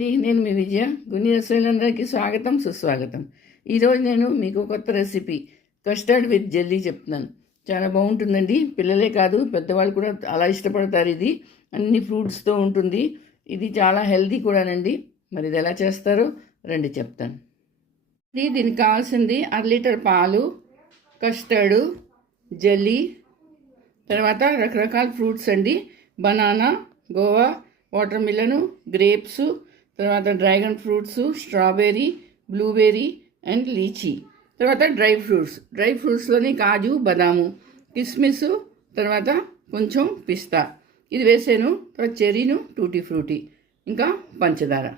నేను మీ విజయ గుని రసోయిలందరికీ స్వాగతం సుస్వాగతం. ఈరోజు నేను మీకు కొత్త రెసిపీ కస్టర్డ్ విత్ జెల్లీ చెప్తున్నాను. చాలా బాగుంటుందండి. పిల్లలే కాదు పెద్దవాళ్ళు కూడా అలా ఇష్టపడతారు. ఇది అన్ని ఫ్రూట్స్తో ఉంటుంది. ఇది చాలా హెల్తీ కూడానండి. మరి ఇది ఎలా చేస్తారో రండి చెప్తాను. దీనికి కావాల్సింది 1 లీటర్ పాలు, కస్టర్డు, జెల్లీ, తర్వాత రకరకాల ఫ్రూట్స్ అండి. బనానా, గోవా, వాటర్ మిలను, గ్రేప్స్, తర్వాత dragon fruits, strawberry, blueberry and lychee. తర్వాత డ్రై ఫ్రూట్స్లోని కాజు, బదాము, కిస్మిస్, తర్వాత కొంచెం పిస్తా ఇది వేసాను. తర్వాత చెర్రీను, టూటీ ఫ్రూటీ, ఇంకా పంచదార.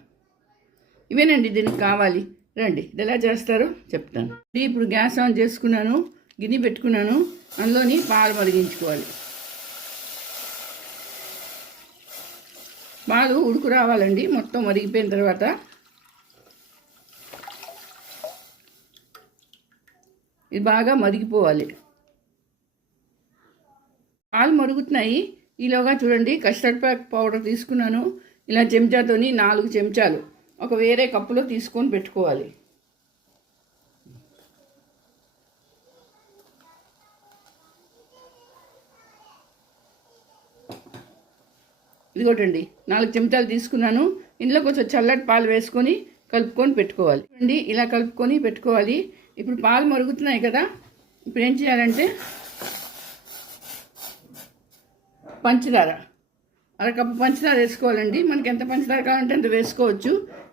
ఇవేనండి దీనికి కావాలి. రండి ఇది ఎలా చేస్తారో చెప్తాను. ఇప్పుడు గ్యాస్ ఆన్ చేసుకున్నాను, గిన్నె పెట్టుకున్నాను. అందులోని పాలు మరిగించుకోవాలి. పాలు ఉడుకు రావాలండి. మొత్తం మరిగిపోయిన తర్వాత ఇది బాగా మరిగిపోవాలి. పాలు మరుగుతున్నాయి. ఈలోగా చూడండి, కస్టర్డ్ పౌడర్ తీసుకున్నాను. ఇలా చెంచాతోని 4 చెంచాలు ఒక వేరే కప్పులో తీసుకొని పెట్టుకోవాలి. ఇదిగోటండి 4 చెంచాలు తీసుకున్నాను. ఇందులో కొంచెం చల్లటి పాలు వేసుకొని కలుపుకొని పెట్టుకోవాలి అండి. ఇలా కలుపుకొని పెట్టుకోవాలి. ఇప్పుడు పాలు మరుగుతున్నాయి కదా, ఇప్పుడు ఏం చేయాలంటే పంచదార, 1 కప్పు పంచదార వేసుకోవాలండి. మనకి ఎంత పంచదార కావాలంటే అంత వేసుకోవచ్చు.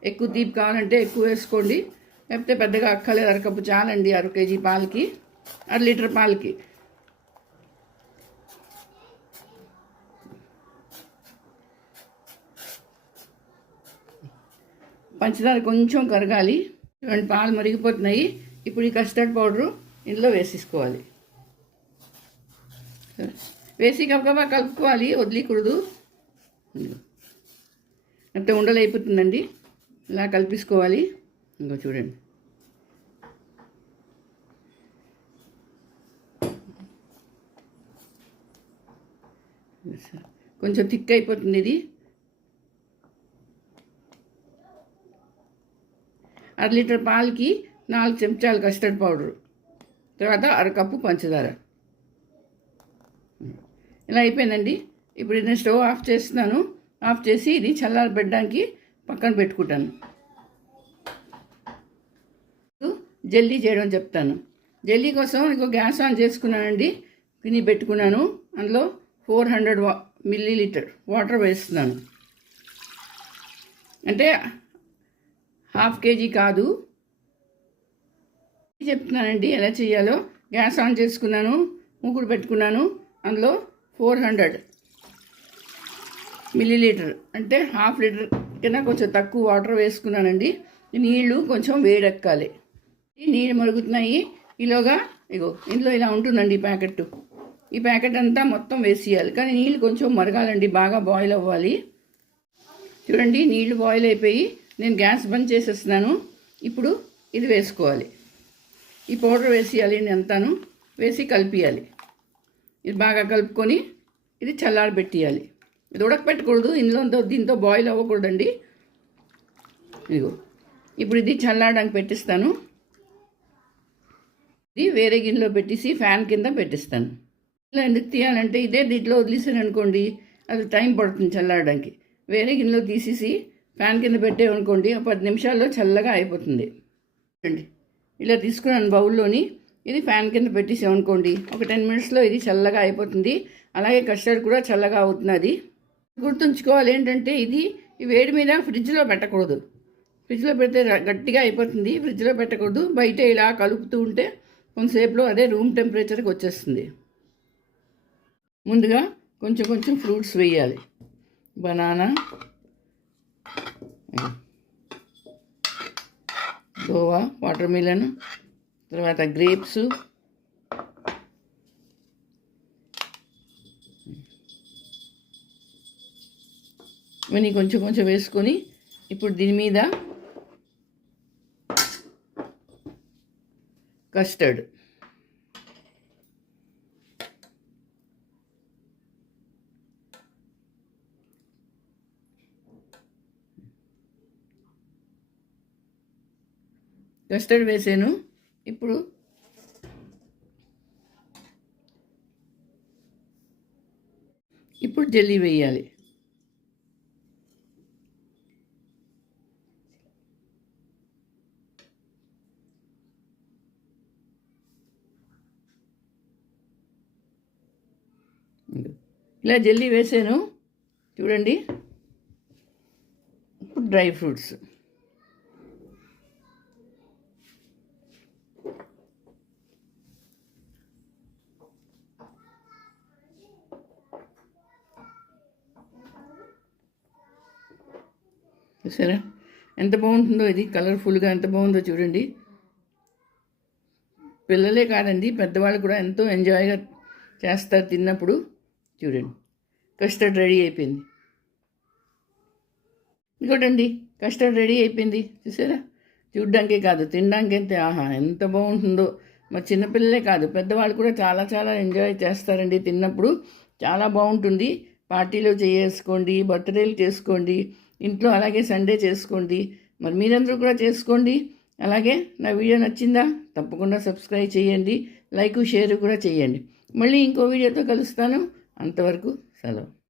ఎక్కువ తీపి కావాలంటే ఎక్కువ వేసుకోండి, లేకపోతే పెద్దగా అక్కర్లేదు. 1 కప్పు చాలండి. 1 కేజీ పాలకి, 1 లీటర్ పాలకి. పంచదార కొంచెం కరగాలి. చూడండి పాలు మరిగిపోతున్నాయి. ఇప్పుడు ఈ కస్టర్డ్ పౌడరు ఇందులో వేసేసుకోవాలి. వేసి గబగబా కలుపుకోవాలి, వదిలేకూడదు. లేకపోతే ఉండలు అయిపోతుందండి. ఇలా కలిపేసుకోవాలి. ఇంకో చూడండి, కొంచెం థిక్ అయిపోతుంది ఇది. 1 లీటర్ పాలకి 4 చెంచాలు కస్టర్డ్ పౌడరు, తర్వాత 1 కప్పు పంచదార. ఇలా అయిపోయిందండి. ఇప్పుడు నేను స్టవ్ ఆఫ్ చేస్తున్నాను. ఆఫ్ చేసి ఇది చల్లారబెట్టడానికి పక్కన పెట్టుకుంటాను. జెల్లీ చేయడం చెప్తాను. జెల్లీ కోసం ఇంకో గ్యాస్ ఆన్ చేసుకున్నానండి. గిన్నె పెట్టుకున్నాను. అందులో 400 మిల్లీలీటర్ వాటర్ వేస్తున్నాను. అంటే 1/2 కేజీ కాదు, చెప్తున్నానండి ఎలా చేయాలో. గ్యాస్ ఆన్ చేసుకున్నాను, మూకుడు పెట్టుకున్నాను. అందులో 400 మిల్లీలీటర్ అంటే 1/2 లీటర్ కన్నా కొంచెం తక్కువ వాటర్ వేసుకున్నానండి. నీళ్లు కొంచెం వేడెక్కాలి. నీళ్ళు మరుగుతున్నాయి. ఈలోగా ఇందులో ఇలా ఉంటుందండి ఈ ప్యాకెట్. ఈ ప్యాకెట్ అంతా మొత్తం వేసేయాలి. కానీ నీళ్ళు కొంచెం మరగాలండి, బాగా బాయిల్ అవ్వాలి. చూడండి నీళ్లు బాయిల్ అయిపోయి నేను గ్యాస్ బంద్ చేసేస్తున్నాను. ఇప్పుడు ఇది వేసుకోవాలి. ఈ పౌడర్ వేసేయాలి అంతాను. వేసి కలిపియాలి. ఇది బాగా కలుపుకొని ఇది చల్లారబెట్టియాలి. ఇది ఉడకపెట్టకూడదు, దీంతో బాయిల్ అవ్వకూడదండి. ఇప్పుడు ఇది చల్లారడానికి పెట్టిస్తాను. ఇది వేరే గిన్నెలో పెట్టేసి ఫ్యాన్ కింద పెట్టిస్తాను. ఇలా ఎందుకు తీయాలంటే దీంట్లో వదిలేసాను అనుకోండి, అది టైం పడుతుంది చల్లారడానికి. వేరే గిన్నెలో తీసేసి ఫ్యాన్ కింద పెట్టేవనుకోండి 10 నిమిషాల్లో చల్లగా అయిపోతుంది. అండి ఇలా తీసుకున్నాను బౌల్లోని. ఇది ఫ్యాన్ కింద పెట్టేసామనుకోండి ఒక 10 మినిట్స్లో ఇది చల్లగా అయిపోతుంది. అలాగే కస్టర్డ్ కూడా చల్లగా అవుతున్నది. గుర్తుంచుకోవాలి ఏంటంటే ఇది ఈ వేడి మీద ఫ్రిడ్జ్లో పెట్టకూడదు. ఫ్రిడ్జ్లో పెడితే గట్టిగా అయిపోతుంది. ఫ్రిడ్జ్లో పెట్టకూడదు. బయట ఇలా కలుపుతూ ఉంటే కొంతసేపులో అదే రూమ్ టెంపరేచర్కి వచ్చేస్తుంది. ముందుగా కొంచెం ఫ్రూట్స్ వేయాలి. బనానా, గోవా, వాటర్ మిలన్, తర్వాత గ్రేప్స్, ఇవన్నీ కొంచెం వేసుకొని ఇప్పుడు దీని మీద కస్టర్డ్, కస్టర్డ్ వేసాను. ఇప్పుడు జెల్లీ వేయాలి. ఇలా జెల్లీ వేసాను చూడండి. ఇప్పుడు డ్రై ఫ్రూట్స్ చూసారా ఎంత బాగుంటుందో, ఇది కలర్ఫుల్గా ఎంత బాగుందో చూడండి. పిల్లలే కాదండి, పెద్దవాళ్ళు కూడా ఎంతో ఎంజాయ్గా చేస్తారు తిన్నప్పుడు. చూడండి, కస్టర్డ్ రెడీ అయిపోయింది. ఇంకోటండి, కస్టర్డ్ రెడీ అయిపోయింది. చూసారా, చూడ్డానికే కాదు తినడానికి అయితే ఆహా ఎంత బాగుంటుందో. మా చిన్నపిల్లలే కాదు, పెద్దవాళ్ళు కూడా చాలా చాలా ఎంజాయ్ చేస్తారండి తిన్నప్పుడు. చాలా బాగుంటుంది. పార్టీలో చేసుకోండి, బర్త్డేలు చేసుకోండి, ఇంట్లో అలాగే సండే చేసుకోండి. మరి మీరందరూ కూడా చేసుకోండి. అలాగే నా వీడియో నచ్చిందా? తప్పకుండా సబ్స్క్రైబ్ చేయండి, లైక్ షేర్ కూడా చేయండి. మళ్ళీ ఇంకో వీడియోతో కలుస్తాను. అంతవరకు సెలవు.